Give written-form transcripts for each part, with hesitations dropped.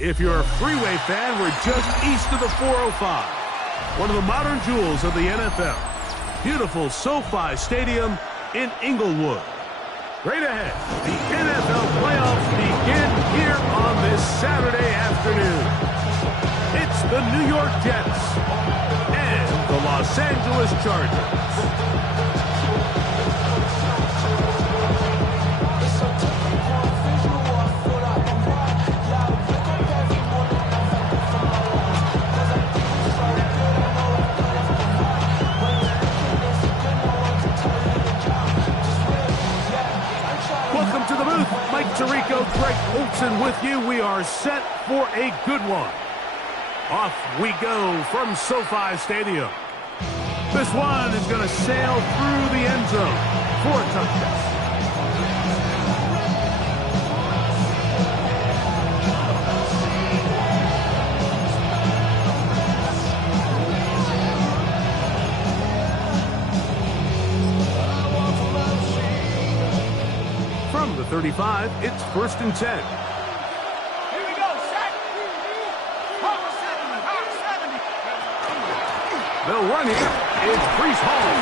If you're a Freeway fan, we're just east of the 405. One of the modern jewels of the NFL. Beautiful SoFi Stadium in Inglewood. Right ahead, the NFL playoffs begin here on this Saturday afternoon. It's the New York Jets and the Los Angeles Chargers. Mike Tirico, Greg Olsen with you. We are set for a good one. Off we go from SoFi Stadium. This one is going to sail through the end zone for a touchdown. From the 35, it's 1st and 10. Here we go, set. Hawk 70. They'll run here. It's Breece Hall.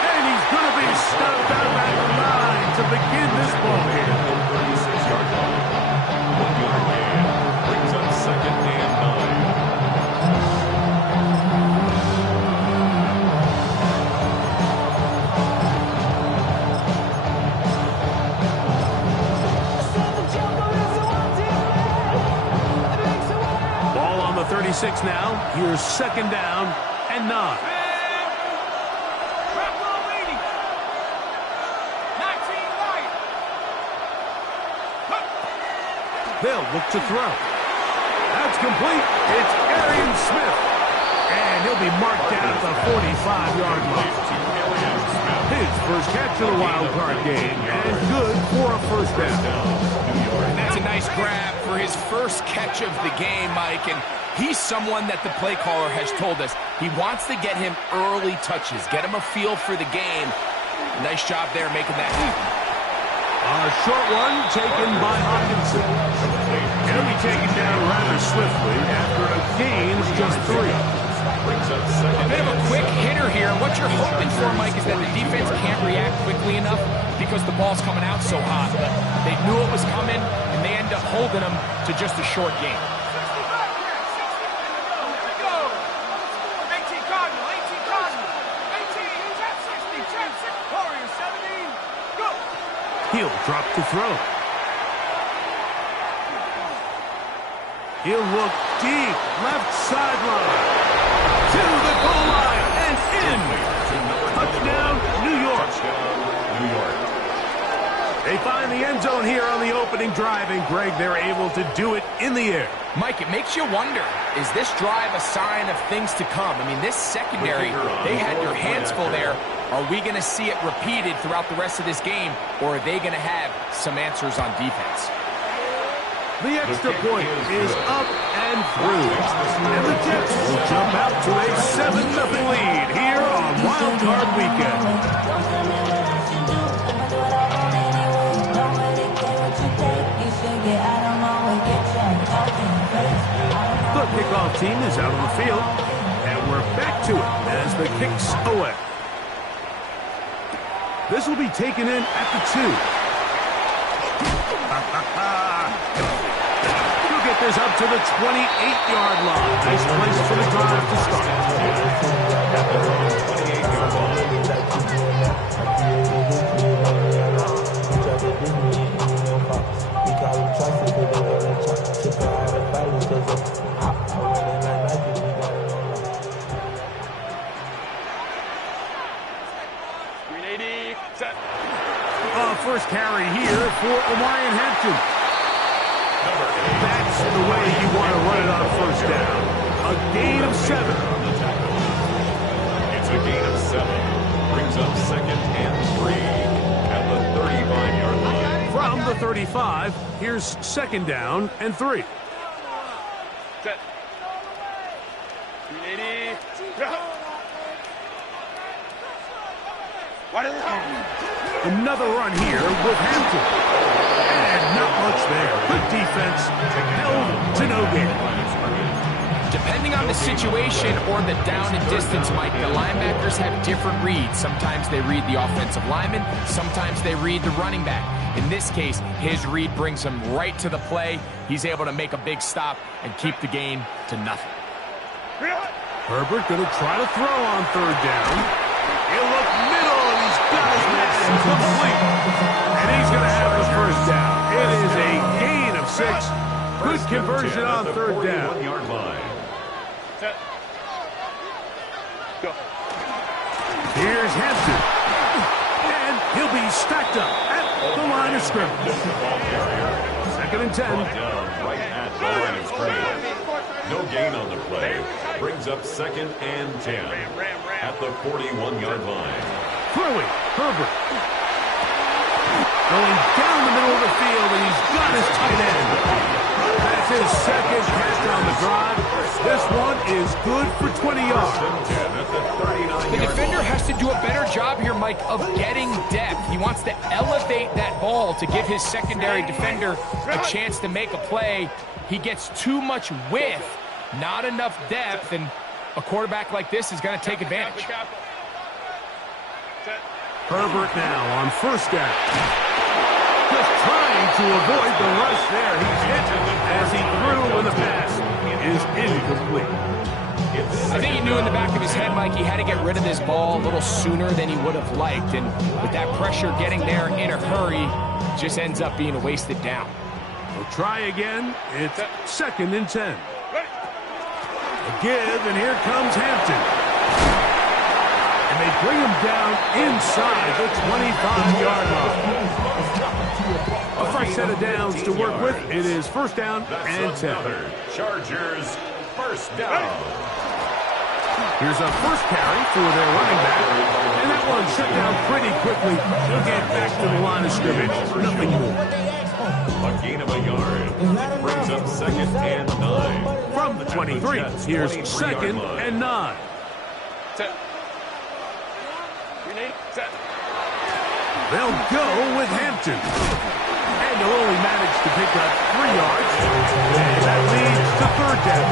And he's going to be stopped out at the line to begin this ball game. 36-yard line. 1-yard gain. Brings up 2nd and 9. Ball on the 36 now. Here's 2nd down and 9. They'll look to throw. That's complete. It's Arian Smith. And he'll be marked down at the 45-yard line. His first catch of the wild card game. And good for a 1st down. And that's a nice grab for his first catch of the game, Mike. And he's someone that the play caller has told us he wants to get him early touches, get him a feel for the game. Nice job there making that happen. A short one taken by Hockenson. He'll be taken down rather swiftly after a gain of just 3. A bit of a quick hitter here. What you're hoping for, Mike, is that the defense can't react quickly enough because the ball's coming out so hot. But they knew it was coming, and they end up holding them to just a short gain. He'll drop to throw. He'll look deep, left sideline, to the goal line, and in. Touchdown, New York. They find the end zone here on the opening drive, and Greg, they're able to do it in the air. Mike, it makes you wonder, is this drive a sign of things to come? I mean, this secondary, they had their hands full there. Are we going to see it repeated throughout the rest of this game, or are they going to have some answers on defense? The extra point is up and through. And the Jets will jump out to a 7-0 lead here on Wild Card Weekend. The kickoff team is out on the field, and we're back to it as the kick's away. This will be taken in at the 2. He'll get this up to the 28-yard line. Nice place for the drive to start. 28-yard line. First carry here for Omarion Hampton. That's the way you want to run it on 1st down. A gain of 7. It's a gain of 7. Brings up 2nd and 3 at the 35-yard line. From the 35, here's 2nd down and 3. Set. 380. Go. Another run here with Hampton. And not much there. Good defense. Held to no gain. Depending on the situation or the down and distance, Mike, the linebackers have different reads. Sometimes they read the offensive lineman. Sometimes they read the running back. In this case, his read brings him right to the play. He's able to make a big stop and keep the gain to nothing. Herbert going to try to throw on third down. He'll look middle, and he's got his man complete. And he's going to have the first down. It is a gain of 6. Good conversion on third down. Here's Hampton. And he'll be stacked up at the line of scrimmage. 2nd and 10. Right at the line of scrimmage. No gain on the play. Brings up 2nd and 10 at the 41-yard line. Throwing, Herbert. Going down the middle of the field, and he's got his tight end. That's his 2nd catch on the drive. This one is good for 20 yards. The defender has to do a better job here, Mike, of getting depth. He wants to elevate that ball to give his secondary defender a chance to make a play. He gets too much width, not enough depth, and a quarterback like this is going to take advantage. Herbert now on first down. Just trying to avoid the rush there. He's hit as he threw, and the pass is incomplete. I think he knew in the back of his head, Mike, he had to get rid of this ball a little sooner than he would have liked. And with that pressure getting there in a hurry, just ends up being a wasted down. We'll try again. It's 2nd and 10. A give, and here comes Hampton. And they bring him down inside the 25-yard line. A fresh set of downs to work with. It is 1st down and 10. Chargers, 1st down. Here's a first carry for their running back. And that one shut down pretty quickly. He'll get back to the line of scrimmage. Nothing more. A gain of a yard. Brings up 2nd and 9. From the 23, here's 2nd and 9. They'll go with Hampton. And they'll only manage to pick up 3 yards. And that leads to 3rd down.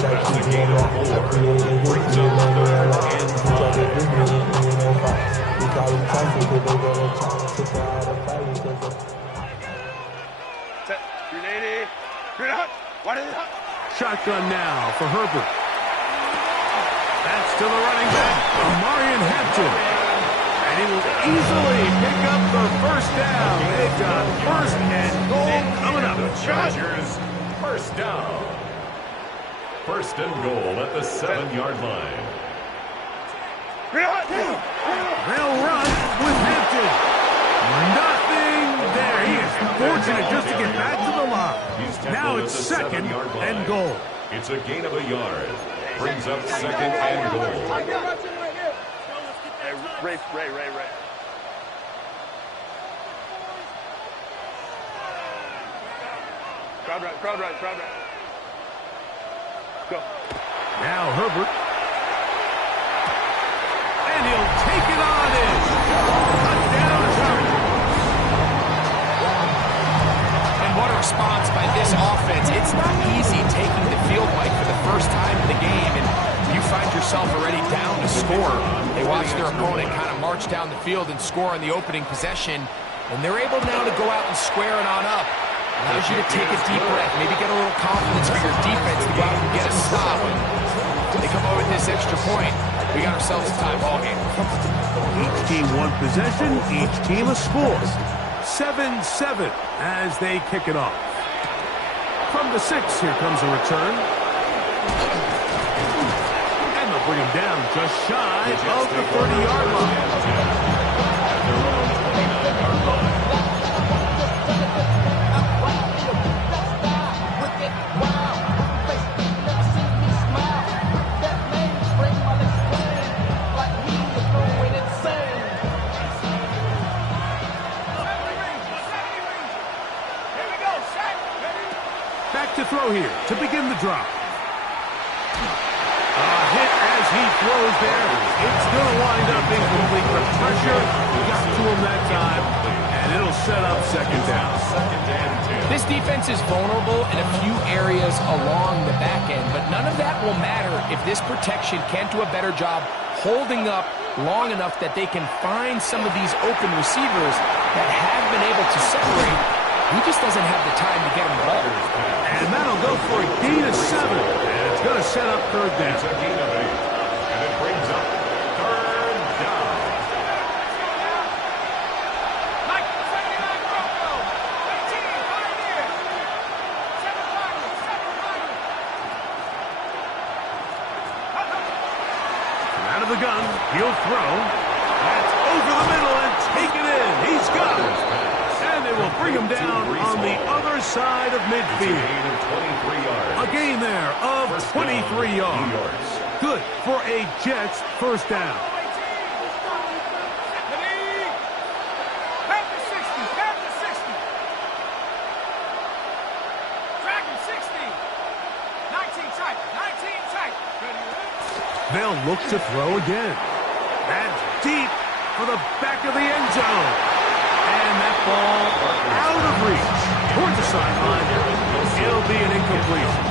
That's a gain of 4. Brings up 3rd and 5. Shotgun now for Herbert. That's to the running back, Marion Hampton. And he will easily pick up the 1st down. They've got 1st and goal coming up. Chargers, 1st down. 1st and goal at the 7-yard line. They'll run with Hampton. Nothing there. He is fortunate just to get back to the line. Now it's 2nd and goal. It's a gain of a yard. Brings up 2nd and goal. Ray. Crowd right. Go. Now Herbert. And he'll take it on in. Touchdown, Chargers. And what a response by this offense. It's not easy taking the field, Mike, for the first time in the game, and you find yourself already down to score. They watch their opponent kind of march down the field and score on the opening possession, and they're able now to go out and square it on up. Allows you to take a deep breath, maybe get a little confidence for your defense to go out and get a stop. And they come over with this extra point. We got ourselves a tie ball game. Each team one possession, each team a score. 7-7 as they kick it off. From the 6, here comes a return. And they'll bring him down just shy of the 30-yard line. Back to throw here to begin the drop. Hit as he throws there. It's going to wind up incomplete. The pressure got to him that time, and it'll set up second down. This defense is vulnerable in a few areas along the back end, but none of that will matter if this protection can't do a better job holding up long enough that they can find some of these open receivers that have been able to separate. He just doesn't have the time to get them the ball. And that'll go for a gain of 7. And it's going to set up third down. It's a gain of 8. And it brings up third down. Out of the gun, he'll throw. That's over the middle and take it in. He's got it. And they will bring him down on the other side of midfield. A gain there of 23 yards. Good for a Jets first down. They'll look to throw again. That's deep for the back of the end zone. And that ball out of reach towards the sideline. It'll be an incompletion.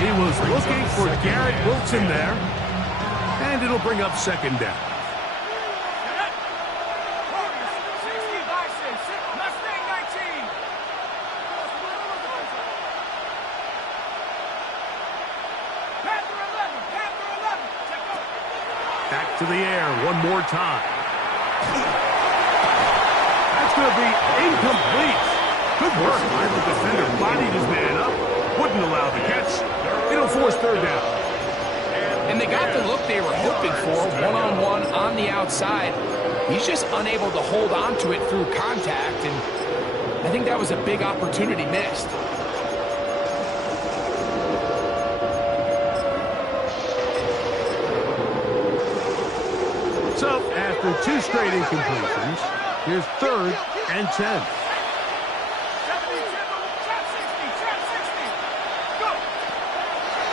He was looking for Garrett Wilson there. And it'll bring up second down. Back to the air one more time. That's going to be incomplete. Good work by the defender. Bodied his man up. Wouldn't allow the catch. It'll force third down. And they got the look they were hoping for, one-on-one on the outside. He's just unable to hold on to it through contact, and I think that was a big opportunity missed. So, after 2 straight incompletions, here's 3rd and 10.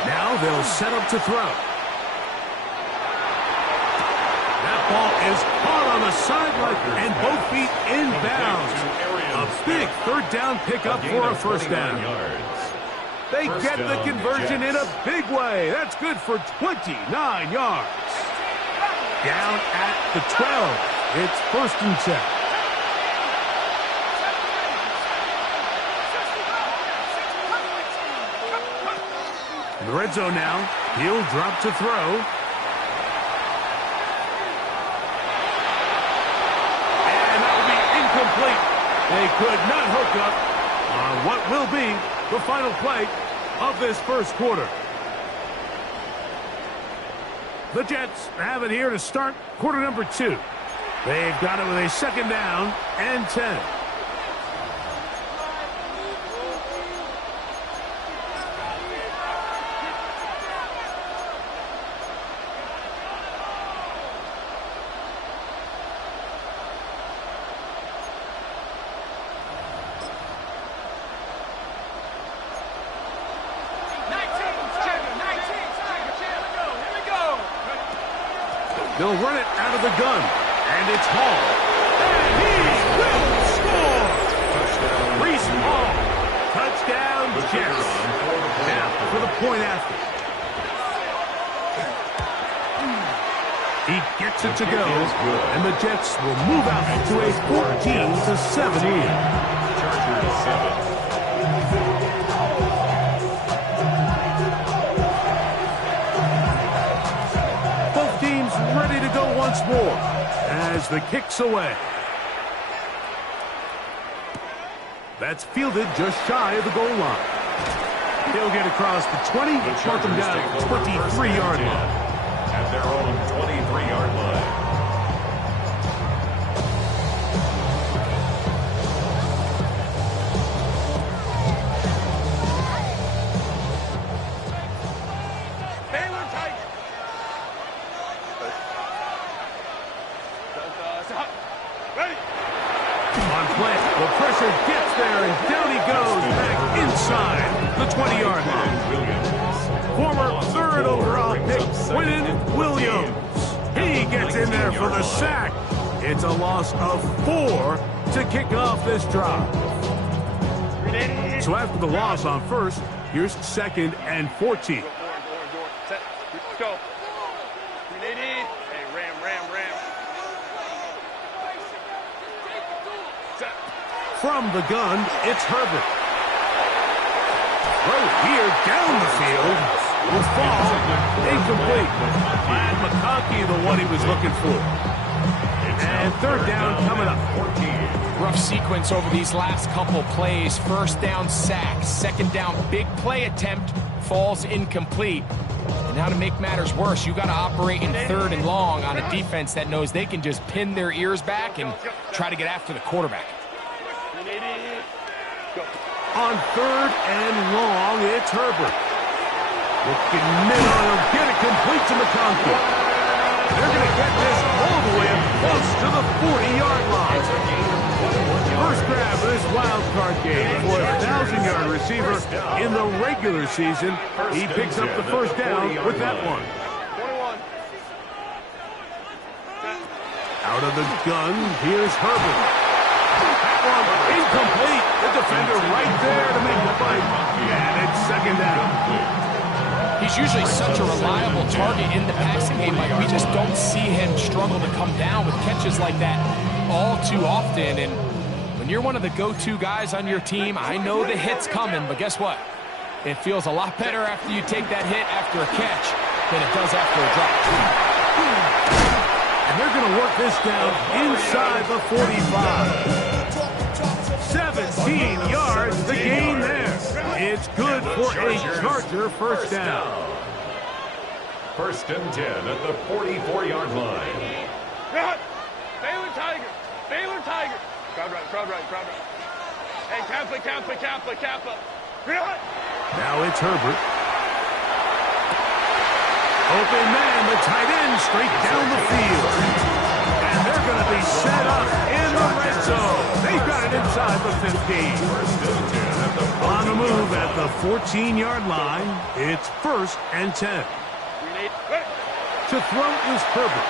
Now they'll set up to throw. That ball is caught on the sideline and both feet inbounds. A big third down pickup for a first down. They get the conversion in a big way. That's good for 29 yards. Down at the 12. It's 1st and 10. In the red zone now. He'll drop to throw. And that will be incomplete. They could not hook up on what will be the final play of this first quarter. The Jets have it here to start quarter number 2. They've got it with a second down and 10. They'll run it out of the gun, and it's Hall. And he will score! Breece Hall. Touchdown, Jets. Now for the point after. He gets it to go, and the Jets will move out to a 14-7 lead. Chargers 7. Ready to go once more as the kick's away. That's fielded just shy of the goal line. He'll get across the 20, mark them down at the 23-yard line. At their own 23-yard line. On play, the pressure gets there, and down he goes back inside the 20-yard line. Former 3rd overall for the sack. It's a loss of 4 to kick off this drive. So after the loss on first, here's 2nd and 14. Set. Let's go. 380. Hey, ram. Set. From the gun, it's Herbert. Throw here down the field. Will fall. Incomplete. Glad McConkey, the one he was looking for. And 3rd down coming up. 14. Rough sequence over these last couple plays. 1st down sack. 2nd down big play attempt falls incomplete. And now to make matters worse, you got to operate in 3rd and long on a defense that knows they can just pin their ears back and try to get after the quarterback. On 3rd and long, it's Herbert. Looking middle, he'll get it complete to McConkey. They're going to get this all the way close to the 40-yard line. First grab of this wild card game for a 1,000-yard receiver in the regular season. He picks up the 1st down with that one. 21. Out of the gun, here's Herbert. That one incomplete. The defender right there to make the fight. And it's 2nd down. He's usually such a reliable target in the passing game, Mike. We just don't see him struggle to come down with catches like that all too often. And when you're one of the go-to guys on your team, I know the hit's coming, but guess what? It feels a lot better after you take that hit after a catch than it does after a drop. And they're going to work this down inside the 45. 17 yards, the gain there. It's good for a Charger 1st down. 1st and 10 at the 44-yard line. Baylor Tiger. Crowd right. Hey, Kappa. Now it's Herbert. Open man, the tight end, straight down the field. And they're going to be set up in the red zone. They've got it inside the 15. On the move at the 14-yard line, it's 1st and 10. To throw is Herbert.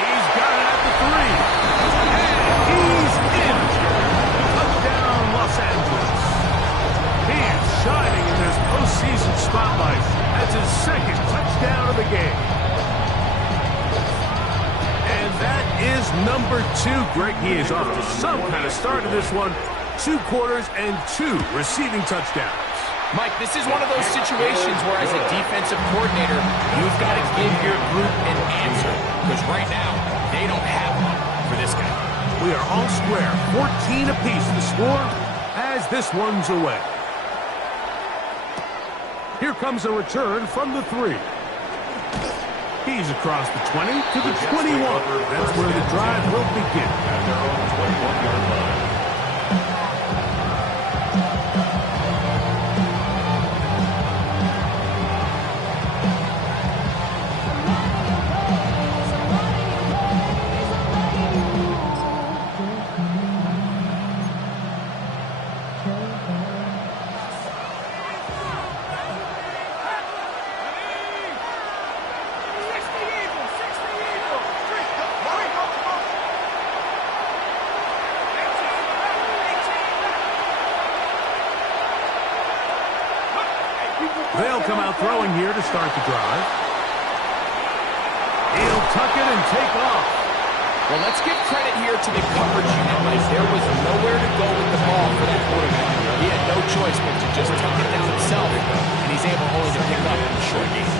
He's got it at the 3. And he's in. Touchdown, Los Angeles. He is shining in this postseason spotlight. That's his 2nd touchdown of the game. And that is number 2. Greg, he is off to some kind of start in this one. 2 quarters and 2 receiving touchdowns. Mike, this is one of those situations where as a defensive coordinator, you've got to give your group an answer. Because right now, they don't have one for this guy. We are all square. 14 apiece to score as this one's away. Here comes a return from the 3. He's across the 20 to the 21. That's where the drive will begin. At their own 21-yard line. They'll come out throwing here to start the drive. He'll tuck it and take off. Well, let's give credit here to the coverage unit, Mike. There was nowhere to go with the ball for that quarterback. He had no choice but to just tuck it down himself, and he's able only to pick up in a short game.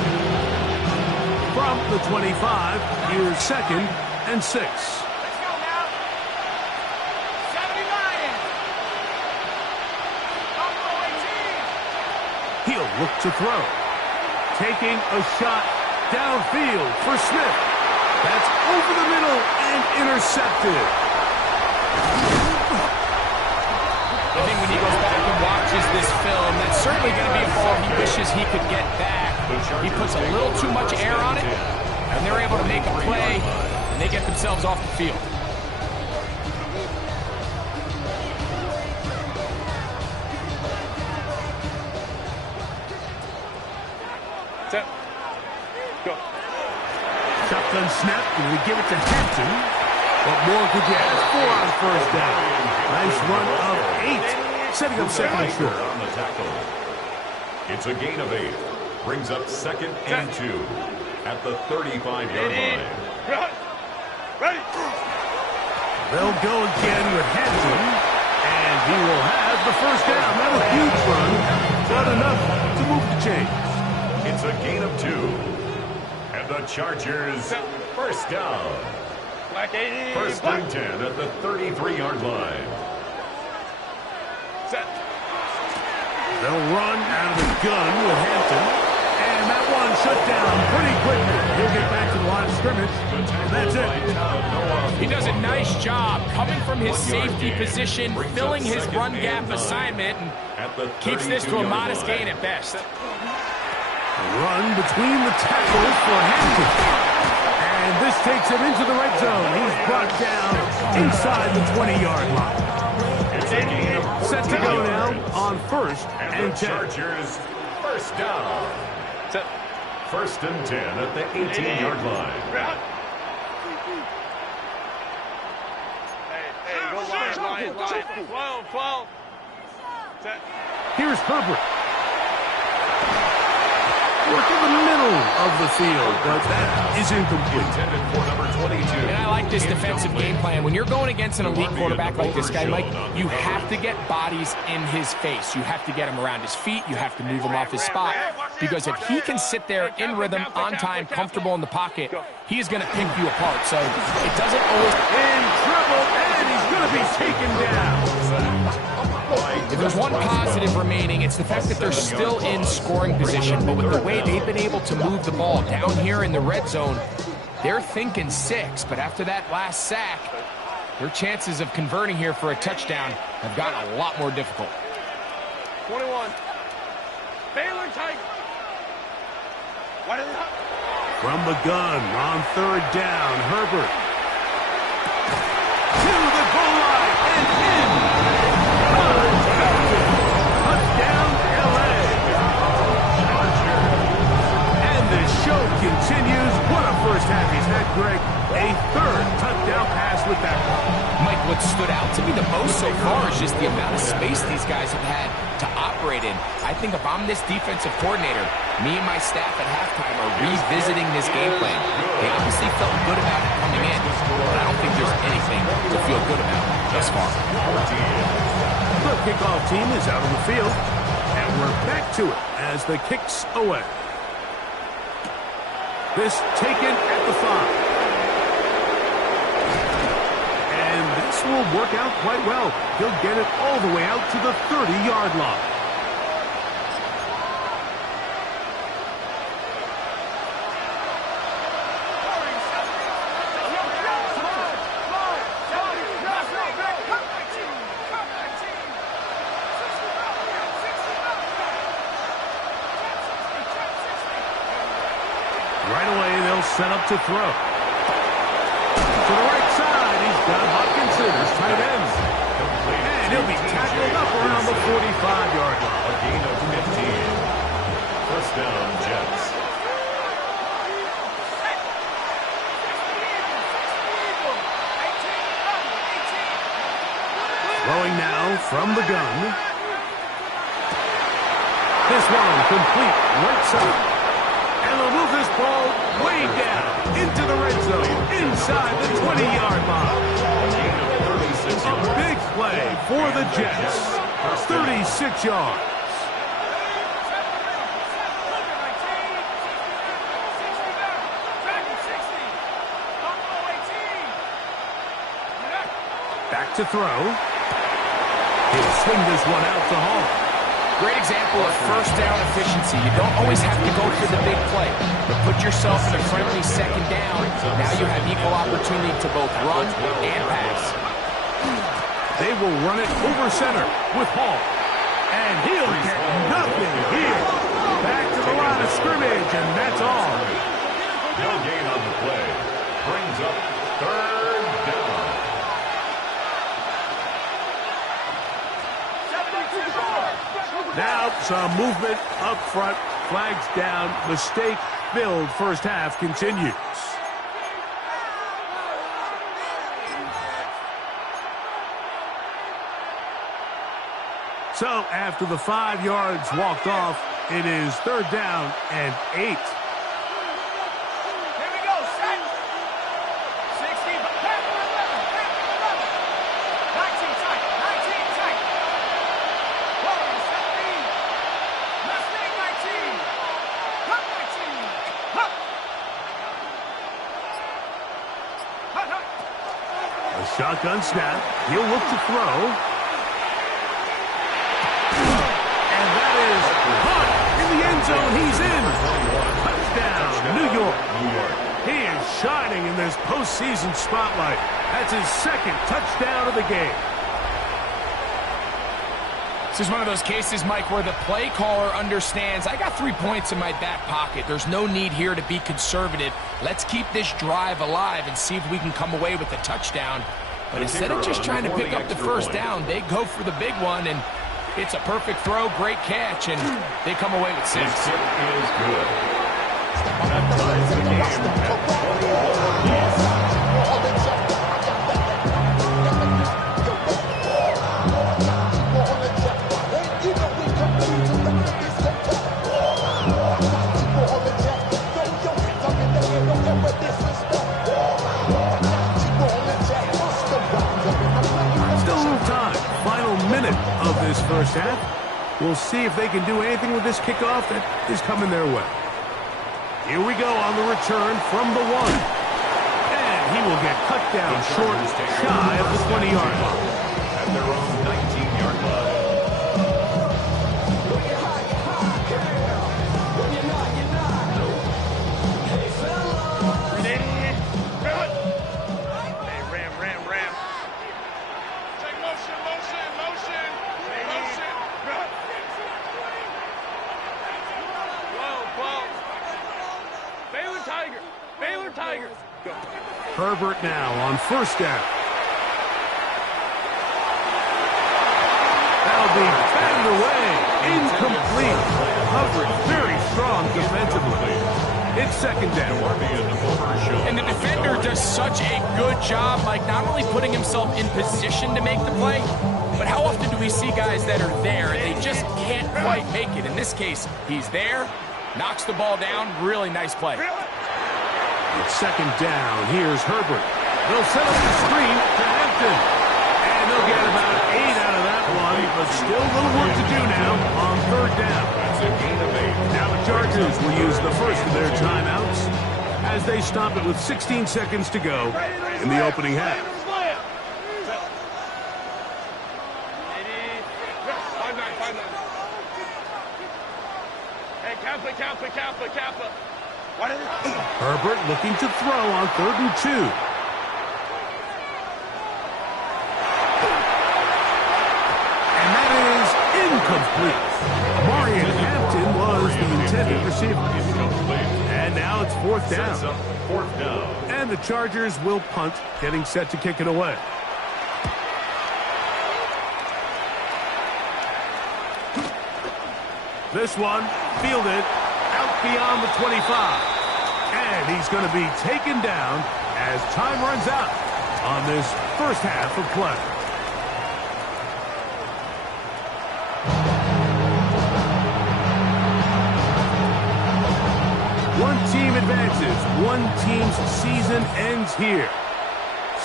From the 25, here's 2nd and 6. He'll look to throw. Taking a shot downfield for Smith. That's over the middle and intercepted. I think when he goes back and watches this film, that's certainly going to be a ball he wishes he could get back. He puts a little too much air on it, and they're able to make a play, and they get themselves off the field. Set. Go. Shot Shotgun snap, going to give it to Hampton. What more could you ask for on first down? Nice run of 8, setting up second and short. On the tackle. It's a gain of 8. Brings up second and 2 at the 35-yard line. Ready. They'll go again with Hampton, and he will have the first down. Not a huge run, but enough to move the chains. It's a gain of 2. And the Chargers, first down. Black 80. First and 10 at the 33-yard line. Set. They'll run out of the gun with Hampton, and that one shut down pretty quickly. He'll get back to the line of scrimmage, and that's it. He does a nice job coming from his safety position, filling his run gap assignment, and keeps this to a modest gain at best. Run between the tackles for Hampton. And this takes him into the red zone. He's brought down inside the 20-yard line. Set to go now on first and 10. Chargers, first down. Set. First and 10 at the 18-yard line. Hey, go line. 12. Set. Here's Herbert. Work in the middle of the field, but that is incomplete. Intended for number 22. And I like this defensive game plan. When you're going against an elite quarterback like this guy, Mike, you have to get bodies in his face. You have to get him around his feet. You have to move him off his spot. Because if he can sit there in rhythm, on time, comfortable in the pocket, he is going to pick you apart. So it doesn't always... In trouble, and he's going to be taken down. If there's one positive remaining, it's the fact that they're still in scoring position. But with the way they've been able to move the ball down here in the red zone, they're thinking 6. But after that last sack, their chances of converting here for a touchdown have gotten a lot more difficult. 21. Baylor Tiger. What is that? From the gun on third down, Herbert. To the goal line and in. Touchdown, L.A. And the show continues. What a first half he's had, Greg. A third touchdown pass with that one. Mike, what stood out to me the most so far is just the amount of space these guys have had to operate in. I think if I'm this defensive coordinator, me and my staff at halftime are revisiting this game plan. They obviously felt good about it coming in, but I don't think there's anything to feel good about thus far. The kickoff team is out on the field, and we're back to it as the kicks away. This taken at the 5. And this will work out quite well. He'll get it all the way out to the 30-yard line. Right away, they'll set up to throw. To the right side, he's got Hopkinson, his tight end. And he'll be tackled up around the 45-yard line. A gain of 15. First down, Jets. Throwing now from the gun. This one complete right side. And they'll move this ball way down into the red zone, inside the 20-yard line. A big play for the Jets. 36 yards. Back to throw. He'll swing this one out to Hall. Great example of first down efficiency. You don't always have to go for the big play, but put yourself in a friendly second down. Now you have equal opportunity to both run and pass. They will run it over center with Hall. And he'll get nothing here. Back to the line of scrimmage, and that's all. No gain on the play. Brings up third down. Now some movement up front. Flags down. Mistake-filled first half continues. So after the 5 yards walked off, it is 3rd down and 8. Here we go, set. 60, 11, 19 tight, 19 tight. Warriors, set lead. Mustang 19. Hut 19. Hut. Hut, hut. A shotgun snap. He'll look to throw. Zone, he's in. Touchdown, New York. He is shining in this postseason spotlight. That's his 2nd touchdown of the game. This is one of those cases, Mike, where the play caller understands, I got 3 points in my back pocket. There's no need here to be conservative. Let's keep this drive alive and see if we can come away with a touchdown. But instead of just trying to pick up the 1st down, they go for the big one, and it's a perfect throw, great catch, and they come away with 6. This kick is good. That ties the game at 21. Still a little time. Final minute of this 1st half. We'll see if they can do anything with this kickoff that is coming their way. Here we go on the return from the 1. And he will get cut down short, shy of the 20-yard line. At their own 19-yard line. Ram. Take motion. Baylor Tiger. Go. Herbert now on 1st down. That'll be batted away. Incomplete. Coverage very strong defensively. It's 2nd down. And the defender does such a good job, Mike, not only putting himself in position to make the play, but how often do we see guys that are there and they just can't quite make it? In this case, he's there, knocks the ball down. Really nice play. It's 2nd down. Here's Herbert. They'll set up the screen to Hampton. And they'll get about 8 out of that one, but still a little work to do now on 3rd down. That's a gain of 8. Now the Chargers will use the first of their timeouts as they stop it with 16 seconds to go in the opening half. Hey, Kappa. Herbert looking to throw on 3rd and 2. And that is incomplete. Marion Hampton was the intended receiver. And now it's 4th down. 4th down. And the Chargers will punt, getting set to kick it away. This one fielded out beyond the 25. And he's going to be taken down as time runs out on this 1st half of play. One team advances. One team's season ends here.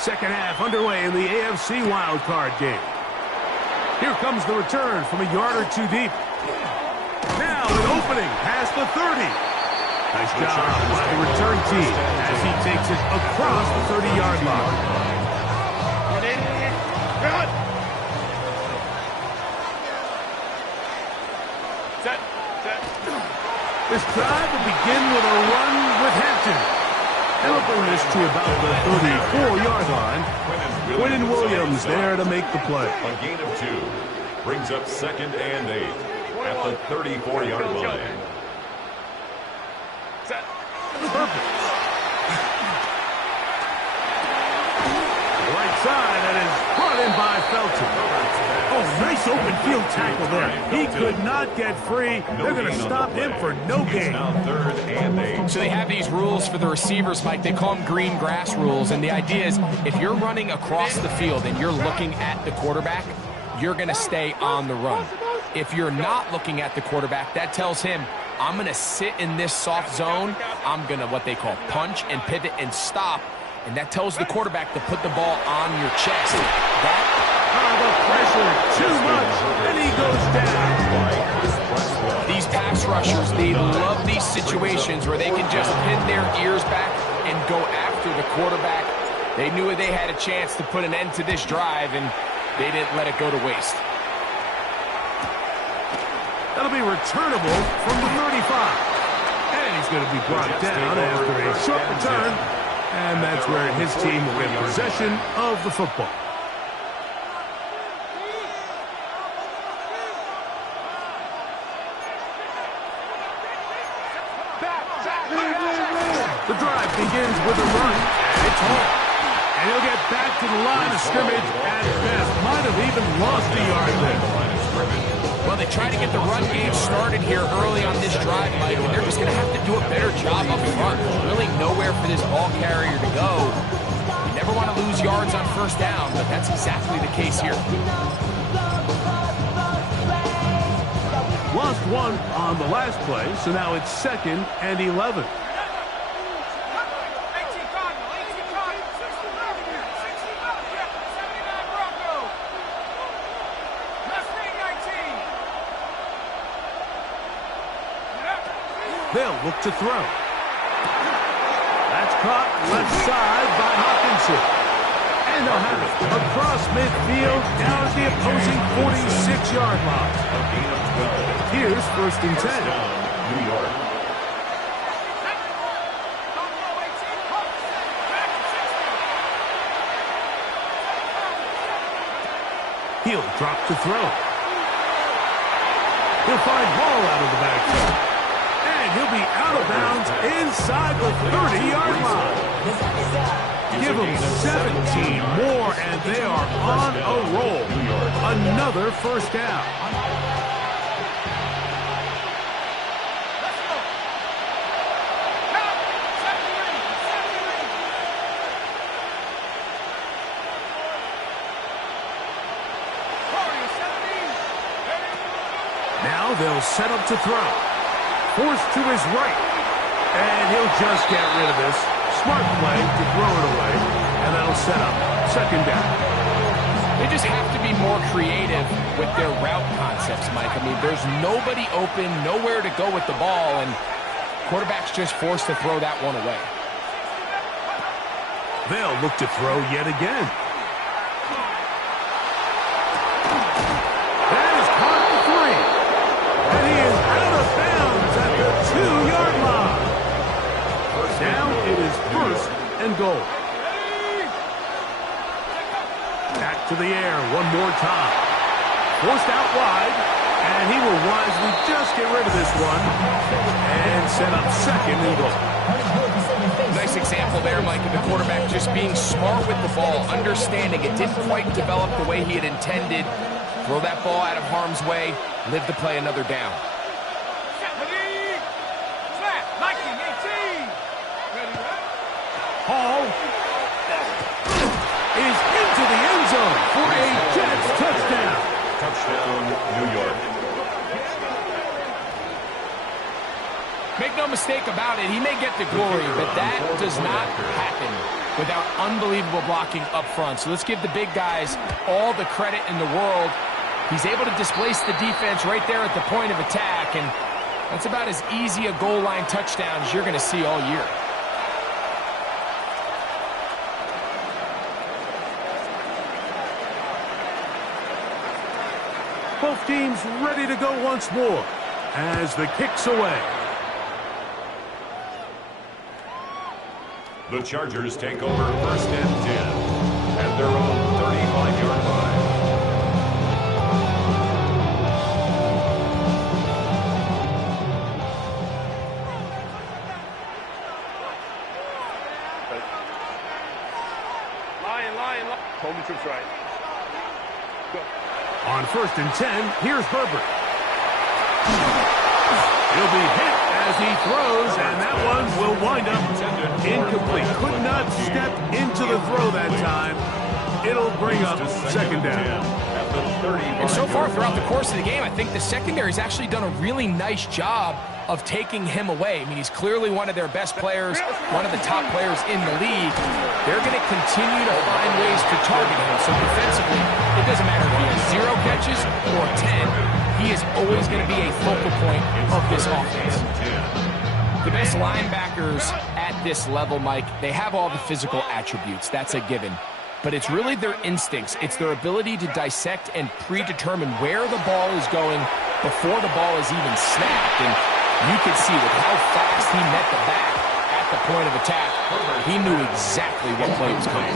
2nd half underway in the AFC wildcard game. Here comes the return from a yard or 2 deep. Now an opening past the 30. Nice job by the return team as he takes it across the 30-yard line. Set. This drive will begin with a run with Hampton. And we'll bring this to about the 34-yard line. Quinnen Williams there to make the play. A gain of 2 brings up 2nd and 8 at the 34-yard line. Set. Perfect. Right side, and is brought in by Felton. Oh, nice open field tackle there. He could not get free. They're going to stop him for no gain. Now 3rd and 8. So they have these rules for the receivers, Mike. They call them green grass rules. And the idea is if you're running across the field and you're looking at the quarterback, you're going to stay on the run. If you're not looking at the quarterback, that tells him, I'm going to sit in this soft zone. I'm going to what they call punch and pivot and stop. And that tells the quarterback to put the ball on your chest. The pressure, too much, and he goes down. These pass rushers, they love these situations where they can just pin their ears back and go after the quarterback. They knew they had a chance to put an end to this drive, and they didn't let it go to waste. That'll be returnable from the 35. And he's going to be brought down after a short return. And that's where his team will get possession of the football. The drive begins with a run, and it's home. And he'll get back to the line of scrimmage at best. Might have even lost a yard there. Well, they try to get the run game started here early on this drive, Mike, and they're just going to have to do a better job up front. There's really nowhere for this ball carrier to go. You never want to lose yards on first down, but that's exactly the case here. Lost one on the last play, so now it's 2nd and 11. They'll look to throw. That's caught left side by Hockenson. And they'll have it across midfield down at the opposing 46-yard line. Here's 1st and 10. New York. He'll drop to throw. He'll find Hall out of the backfield. And he'll be out of bounds inside the 30-yard line. Give them 17 more, and they are on a roll. Another first down. Now they'll set up to throw. Forced to his right. And he'll just get rid of this. Smart play to throw it away. And that'll set up 2nd down. They just have to be more creative with their route concepts, Mike. I mean, there's nobody open, nowhere to go with the ball, and quarterback's just forced to throw that one away. They'll look to throw yet again. That is caught for 3. And he is out of bounds at the 2-yard line. Now it is 1st and goal. Back to the air one more time. Forced out wide, and he will wisely just get rid of this one and set up 2nd and goal. Nice example there, Mike, of the quarterback just being smart with the ball, understanding it didn't quite develop the way he had intended. Throw that ball out of harm's way, live to play another down. Hall is into the end zone for a Jets touchdown. Touchdown, New York. Make no mistake about it, he may get the glory, but that does not happen without unbelievable blocking up front. So let's give the big guys all the credit in the world. He's able to displace the defense right there at the point of attack, and that's about as easy a goal line touchdown as you're going to see all year. Both teams ready to go once more as the kick's away. The Chargers take over 1st and 10 at their own 35-yard line. Lion. Hold the troops right. Go. On 1st and 10, here's Herbert. He'll be hit as he throws, and that one will wind up incomplete. Could not step into the throw that time. It'll bring up 2nd down. the 30. And so far throughout the course of the game, I think the secondary's actually done a really nice job of taking him away. I mean, he's clearly one of their best players, one of the top players in the league. They're going to continue to find ways to target him. So defensively, it doesn't matter if he has 0 catches or 10. He is always going to be a focal point of this offense. The best linebackers at this level, Mike, they have all the physical attributes. That's a given. But it's really their instincts. It's their ability to dissect and predetermine where the ball is going before the ball is even snapped. And you can see with how fast he met the back at the point of attack, he knew exactly what play was coming.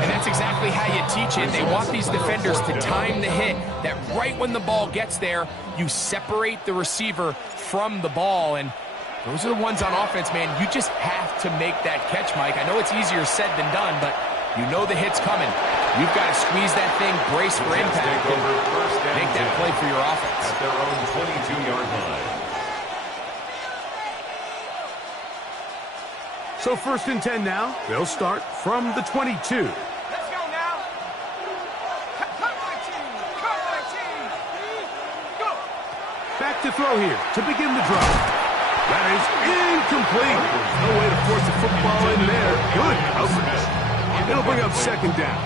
And that's exactly how you teach it. They want these defenders to time the hit, that right when the ball gets there, you separate the receiver from the ball. And those are the ones on offense, man. You just have to make that catch, Mike. I know it's easier said than done, but you know the hit's coming. You've got to squeeze that thing, brace for impact, and make that play for your offense. At their own 22-yard line. So 1st and 10 now. They'll start from the 22. Let's go now. Come my team. Come my team. Go. Back to throw here to begin the drive. That is incomplete. No way to force the football in there. Good coverage. It'll bring up 2nd down.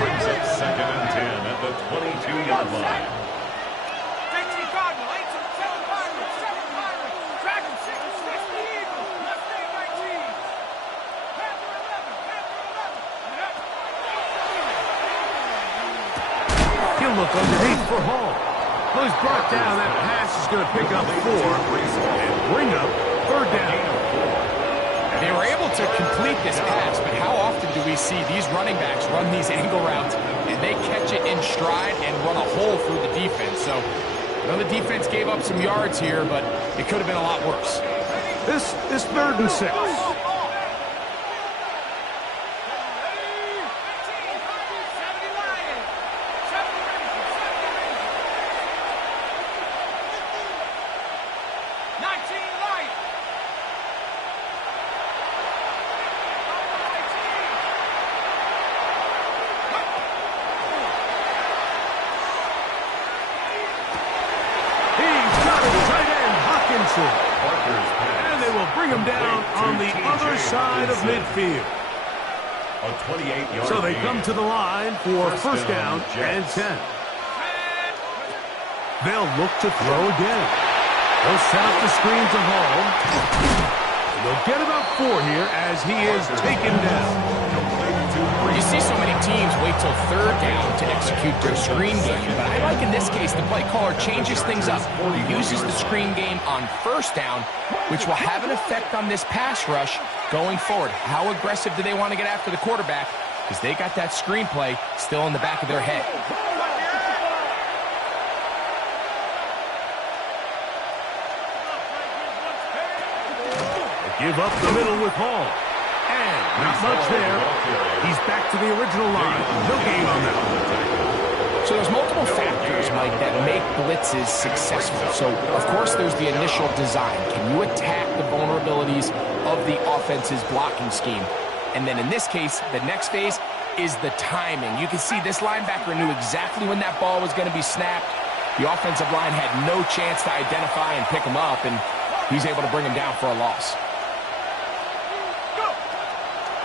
Brings up 2nd and 10 at the 22-yard line. 18 Cardinal, 18, 7 Pirates, 7 Pirates, Dragon 6, 6 the Eagles, Mustang 19, Panther 11, He'll look underneath for Hall. Well, he's brought down. That pass is going to pick up 4 and bring up 3rd down. They were able to complete this pass, but how often do we see these running backs run these angle routes and they catch it in stride and run a hole through the defense? So, I know the defense gave up some yards here, but it could have been a lot worse. This is 3rd and 6. And they will bring him down on the other side of midfield. A 28-yard So they come to the line for 1st down and 10. They'll look to throw again. They'll set up the screen to Hall. And they'll get about 4 here as he is taken down. You see so many teams wait till 3rd down to execute their screen game, but I like in this case the play caller changes things up. He uses the screen game on 1st down, which will have an effect on this pass rush going forward. How aggressive do they want to get after the quarterback? Because they got that screen play still in the back of their head. They give up the middle with Hall. And not much there. He's back to the original line. No gain on that. So there's multiple factors, Mike, that make blitzes successful. So, of course, there's the initial design. Can you attack the vulnerabilities of the offense's blocking scheme? And then in this case, the next phase is the timing. You can see this linebacker knew exactly when that ball was going to be snapped. The offensive line had no chance to identify and pick him up, and he's able to bring him down for a loss.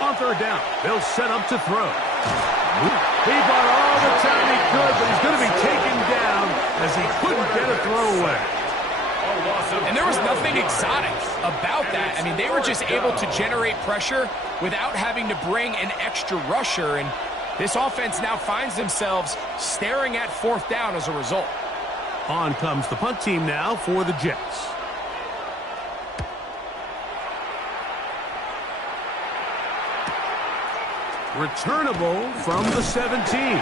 On 3rd down, they'll set up to throw. He bought all the time he could, but he's going to be taken down as he couldn't get a throw away. And there was nothing exotic about that. I mean, they were just able to generate pressure without having to bring an extra rusher, and this offense now finds themselves staring at 4th down as a result. On comes the punt team now for the Jets. Returnable from the 17. And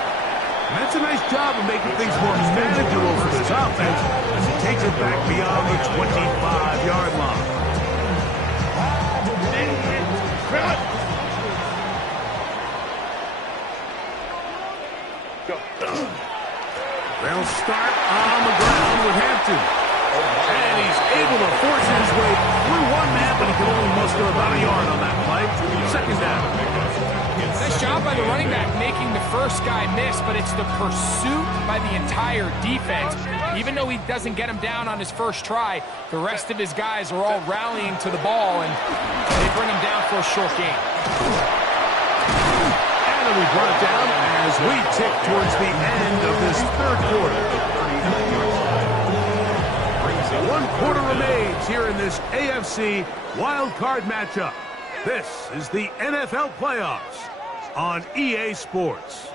that's a nice job of making things more manageable for this offense as he takes it back beyond the 25-yard line. They'll start on the ground with Hampton. And he's able to force his way through one man, but he can only muster about a yard on that play. 2nd down. Nice job by the running back making the first guy miss, but it's the pursuit by the entire defense. Even though he doesn't get him down on his first try, the rest of his guys are all rallying to the ball, and they bring him down for a short gain. And we brought down as we tick towards the end of this third quarter. 1 quarter remains here in this AFC wild card matchup. This is the NFL playoffs on EA Sports.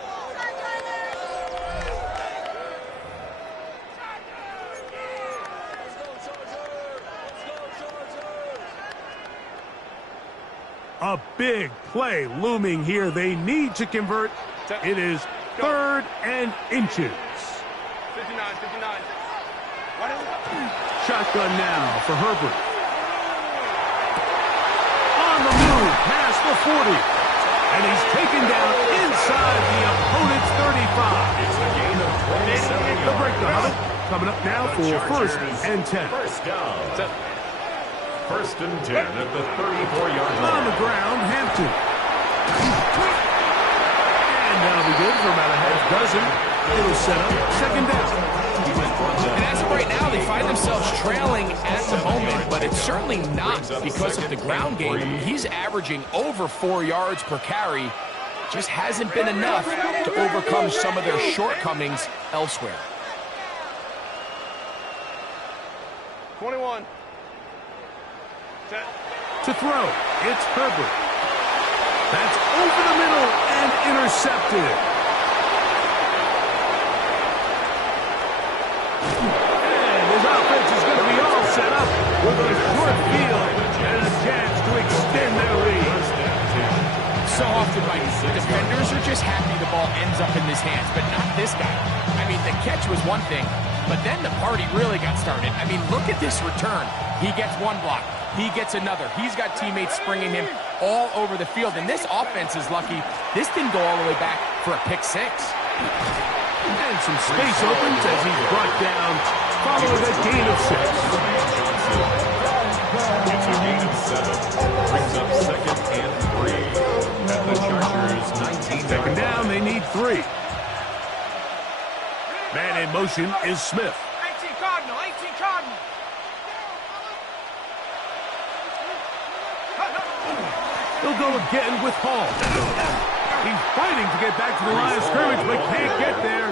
A big play looming here. They need to convert. It is 3rd and inches. 59. Shotgun now for Herbert. On the move past the 40. And he's taken down inside the opponent's 35. It's a gain of 27 The breakdown coming up now for 1st and 10. First down. 1st and 10 at the 34-yard line. On the ground, Hampton. And that'll be good for about a half dozen. It'll set up 2nd down. And as of right now, they find themselves trailing at the moment, but it's certainly not because of the ground game. I mean, he's averaging over 4 yards per carry. Just hasn't been enough to overcome some of their shortcomings elsewhere. 21. To throw, it's Herbert. That's over the middle and intercepted. And his offense is going to be all set up with a short field and a chance to extend their lead. So often, Mike, defenders are just happy the ball ends up in his hands, but not this guy. I mean, the catch was one thing, but then the party really got started. I mean, look at this return. He gets one block. He gets another. He's got teammates springing him all over the field, and this offense is lucky. This didn't go all the way back for a pick 6. And some space opens as he's brought down following a gain of 6. It's a gain of 7. Brings up 2nd and 3. At the Chargers' 19. 2nd down, they need 3. Man in motion is Smith. 18 Cardinal. He'll go again with Hall. He's fighting to get back to the line of scrimmage, but can't get there.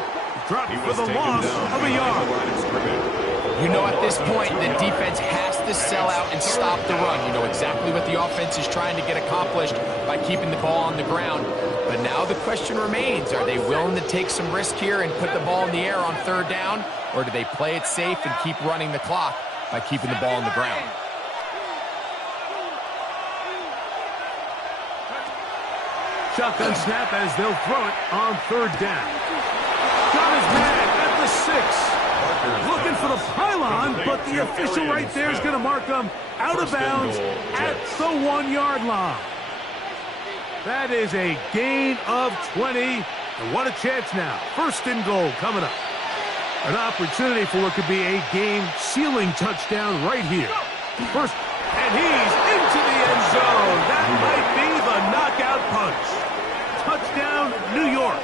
Dropped for the loss of a yard. You know, at this point, the defense has to sell out and stop the run. You know exactly what the offense is trying to get accomplished by keeping the ball on the ground. But now the question remains, are they willing to take some risk here and put the ball in the air on 3rd down? Or do they play it safe and keep running the clock by keeping the ball on the ground? Shotgun snap as they'll throw it on 3rd down. Got his man at the 6. Looking for the pylon, but the official right there is going to mark him out of bounds at the 1-yard line. That is a gain of 20. And what a chance now. 1st and goal coming up. An opportunity for what could be a game-sealing touchdown right here. First, and he's into the end zone. That might be the knockout punch. Touchdown, New York.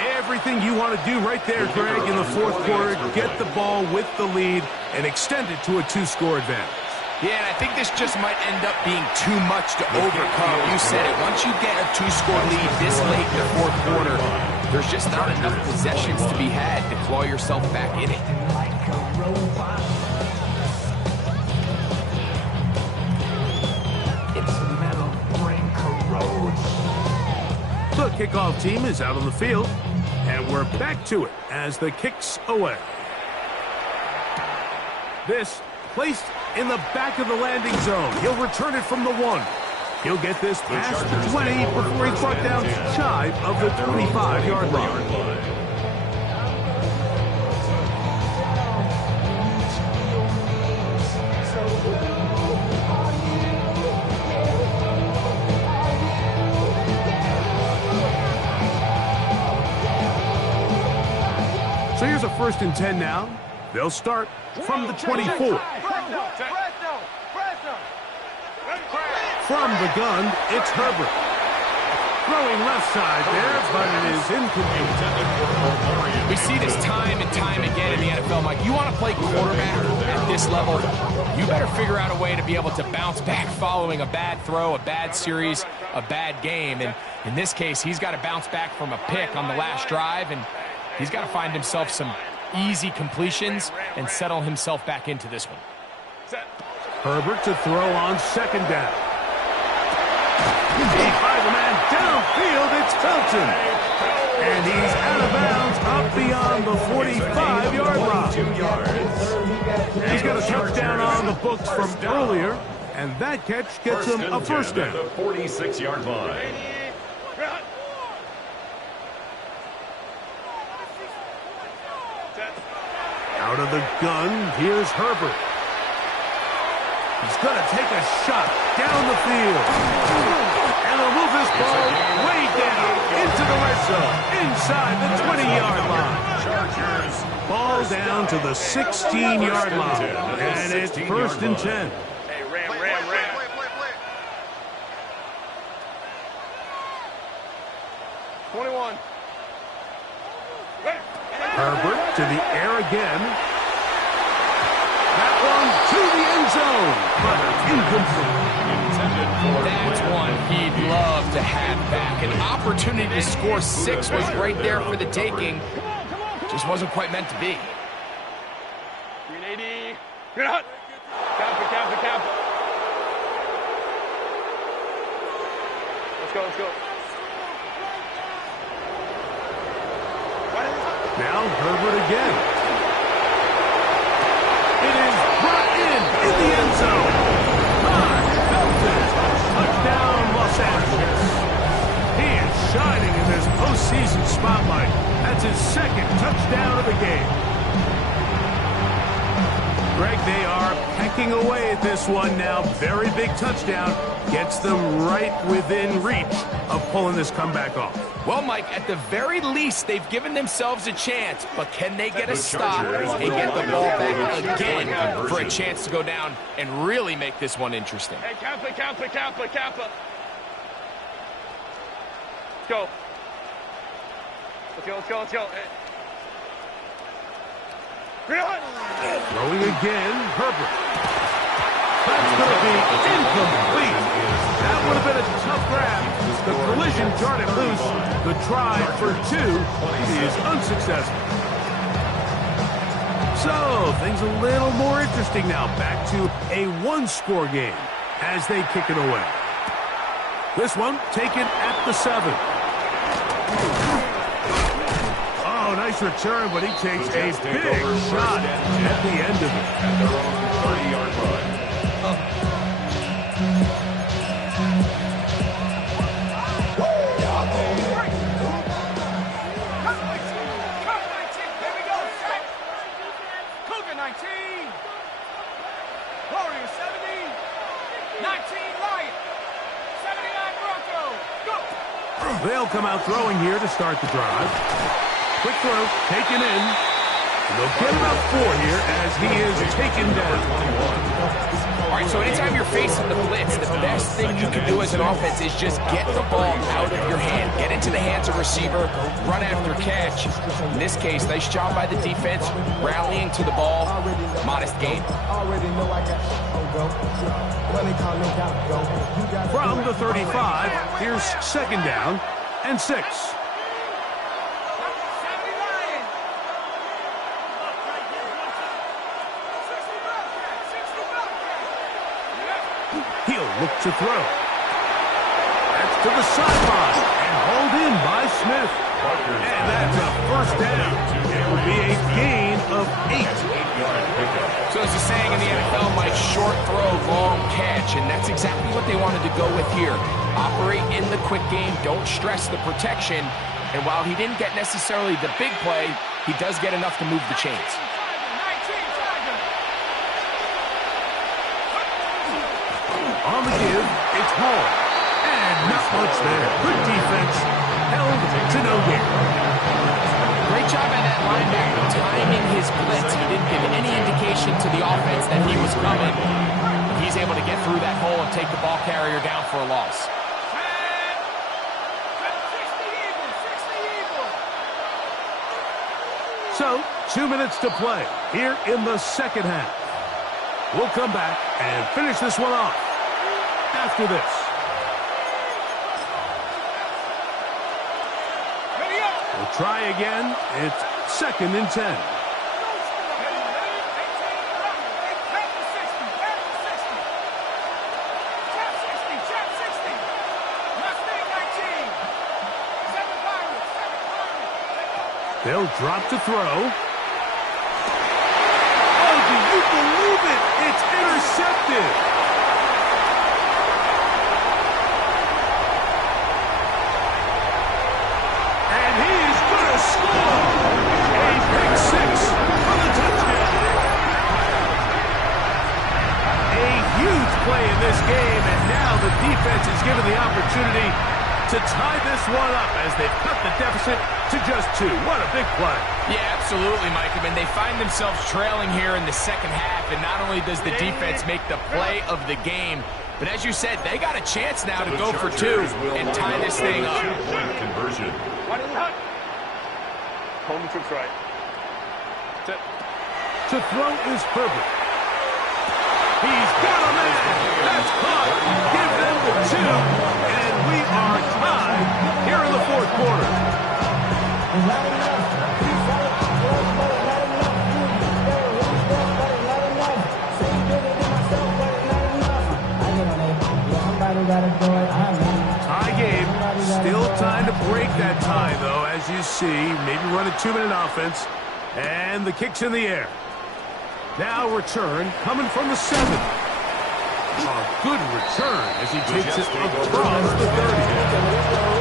Everything you want to do right there, Greg, in the 4th quarter. Get the ball with the lead and extend it to a 2-score advantage. Yeah, and I think this just might end up being too much to overcome. You said it. Once you get a 2-score lead this late in the 4th quarter, there's just not enough possessions to be had to claw yourself back in it. The kickoff team is out on the field, and we're back to it as the kick's away. This placed in the back of the landing zone. He'll return it from the 1. He'll get this past the 20 before he's brought down shy of the 25-yard line. So here's a 1st and 10 now. They'll start from the 24. From the gun, it's Herbert. Throwing left side there, but it is incomplete. We see this time and time again in the NFL, Mike. You want to play quarterback at this level, you better figure out a way to be able to bounce back following a bad throw, a bad series, a bad game. And in this case, he's got to bounce back from a pick on the last drive, and he's got to find himself some easy completions and settle himself back into this one. Herbert to throw on second down. Deep by the man downfield, it's Felton. And he's out of bounds up beyond the 45-yard line. He's got a touchdown on the books from earlier, and that catch gets him a first down. At the 46-yard line. Out of the gun, here's Herbert. He's going to take a shot down the field. And he'll move this ball way down into the red zone, inside the 20-yard line. Ball down to the 16-yard line, and it's first and 10. Hey, Ram. 21. Herbert to the air again. That one to the end zone, but incomplete. That's one he'd love to have back. An opportunity to score 6 was right there for the taking. Just wasn't quite meant to be. 380. Get out. Kappa. Let's go. Now Herbert again. It is brought in the end zone. Felton, touchdown Los Angeles. He is shining in this postseason spotlight. That's his second touchdown of the game. Greg, they are pecking away at this one now. Very big touchdown. Gets them right within reach of pulling this comeback off. Well, Mike, at the very least, they've given themselves a chance, but can they get a stop and get the ball back again for a chance to go down and really make this one interesting? Hey, Kappa. Let's go. Hey. Throwing again, Herbert. That's going to be incomplete. That would have been a tough grab. The collision jarred it loose. The try for 2 is unsuccessful. So, things a little more interesting now. Back to a one-score game as they kick it away. This one taken at the 7. Oh, nice return, but he takes a big shot at the end of it. At their own 30-yard line. Warriors 70, 19 Lions, 79 Broncos, go! They'll come out throwing here to start the drive. Quick throw, taken in. They'll get about 4 here as he is taken down. All right, so anytime you're facing the blitz, the best thing you can do as an offense is just get the ball out of your hand. Get into the hands of receiver, run after catch. In this case, nice job by the defense, rallying to the ball. Modest gain. From the 35, here's second down and 6. He'll look to throw. That's to the sideline and hauled in by Smith. And that's a first down. It will be a gain of 8. So as the saying in the NFL, Mike, short throw, long catch, and that's exactly what they wanted to go with here. Operate in the quick game, don't stress the protection, and while he didn't get necessarily the big play, he does get enough to move the chains. On the give, it's Hall. And not much there. Good defense. Held to no gain. Great job by that linebacker timing his blitz. He didn't give any indication to the offense that he was coming. he's able to get through that hole and take the ball carrier down for a loss. So, 2 minutes to play here in the second half. We'll come back and finish this one off after this. We'll try again. It's 2nd and 10. They'll drop to throw. Oh, do you believe it? It's intercepted. And he is going to score. A pick six for the touchdown. A huge play in this game, and now the defense is given the opportunity to tie this one up as they've cut the deficit to just 2. What a big play. Yeah, absolutely, Mike. I mean, they find themselves trailing here in the second half, and not only does the defense make the play of the game, but as you said, they got a chance now to go for 2 and tie this thing up. Conversion. Home trips right. To throw is Herbert. He's got a man. That's caught. Give them the 2, and we are tied here in the fourth quarter. Tie game. Still time to break that tie, though, as you see. Maybe run a 2-minute offense. And the kick's in the air. Now return coming from the 7. A good return as he takes it across the 30.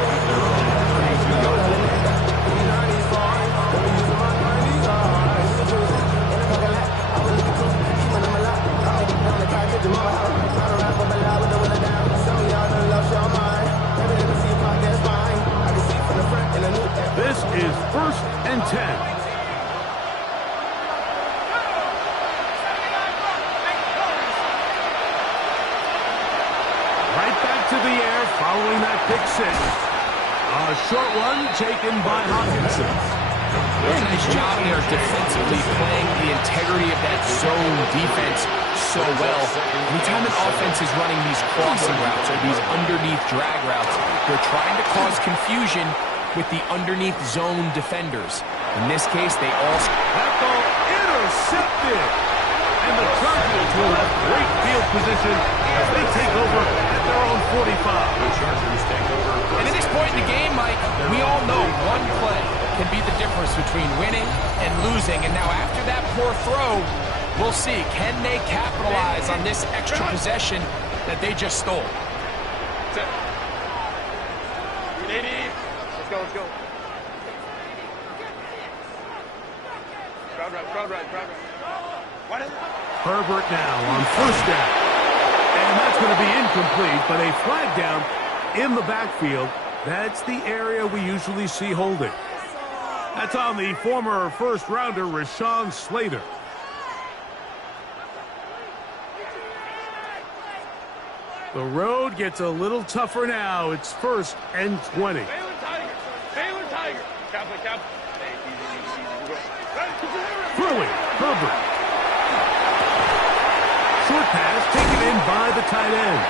This is 1st and 10. To the air following that pick 6. A short one taken by Hawkinson. Very nice job there defensively, playing the integrity of that zone defense so well. Anytime an offense is running these crossing routes or these underneath drag routes, they're trying to cause confusion with the underneath zone defenders. In this case, they all... That ball intercepted! And the Chargers will have great field position as they take over at their own 45. The Chargers take over. And at this point in the game, Mike, we all know one play can be the difference between winning and losing. And now after that poor throw, we'll see. Can they capitalize on this extra possession that they just stole? Let's go. Crowd right. Herbert now on 1st down. And that's going to be incomplete, but a flag down in the backfield. That's the area we usually see holding. That's on the former first-rounder, Rashawn Slater. The road gets a little tougher now. It's 1st and 20. Baylor Tiger. Cap. Throwing, Herbert. Short pass taken in by the tight end.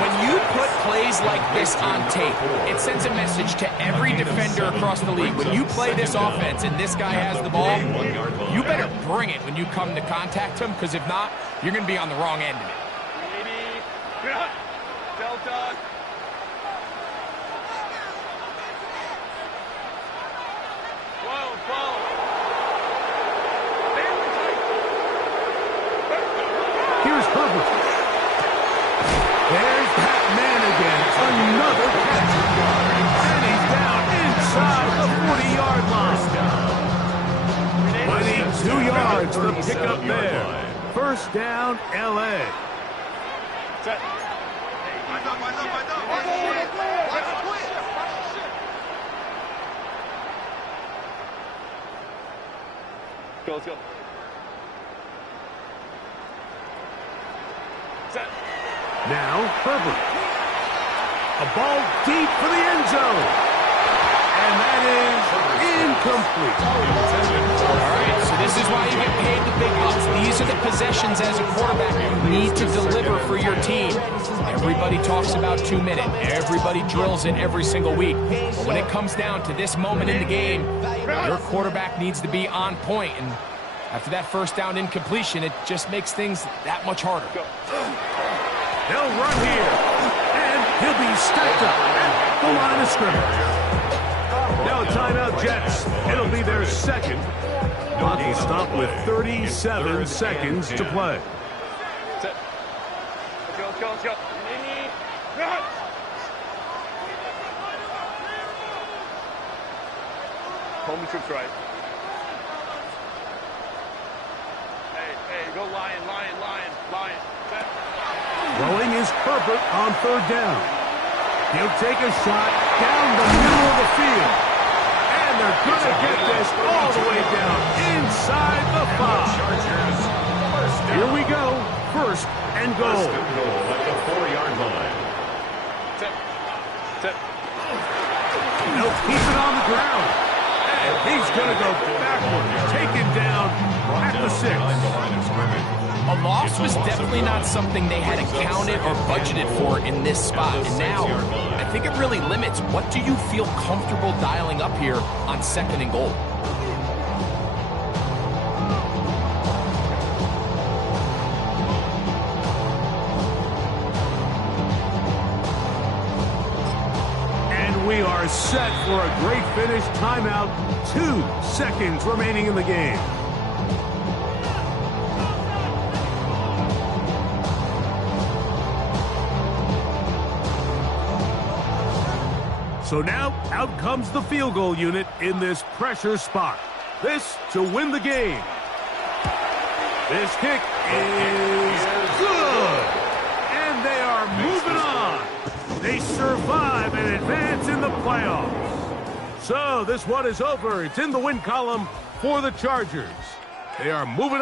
When you put plays like this on tape, it sends a message to every defender across the league. When you play this offense and this guy has the ball, you better bring it when you come to contact him, because if not, you're going to be on the wrong end of it. Delta. Here's Herbert. There's Pat Man again. Another catch. And he's down inside the 40-yard line. 22 yards the pickup there. 1st down, L.A. Let's go. Now, Herbert. A ball deep for the end zone. And that is incomplete. All right, so this is why you get paid the big bucks. These are the possessions as a quarterback you need to deliver for your team. Everybody talks about 2 minutes. Everybody drills it every single week. But when it comes down to this moment in the game, your quarterback needs to be on point. And after that first down incompletion, it just makes things that much harder. They'll run here. And he'll be stacked up at the line of scrimmage. Now timeout, Jets. It'll be their second. Clock will stop with 37 seconds to play. Let's go. Home troops right. Hey, go Lion. Throwing is Herbert on third down. He'll take a shot down the middle of the field. And they're going to get this all the way down inside the 5. Here we go. First and goal. At the 4-yard line. They'll keep it on the ground. And he's going to go backwards. Taken down at the 6. A loss was definitely not something they had accounted or budgeted for in this spot. And now, I think it really limits what do you feel comfortable dialing up here on second and goal. And we are set for a great finish. Timeout. 2 seconds remaining in the game. So now, out comes the field goal unit in this pressure spot. This to win the game. This kick is good. And they are moving on. They survive and advance in the playoffs. So this one is over. It's in the win column for the Chargers. They are moving on.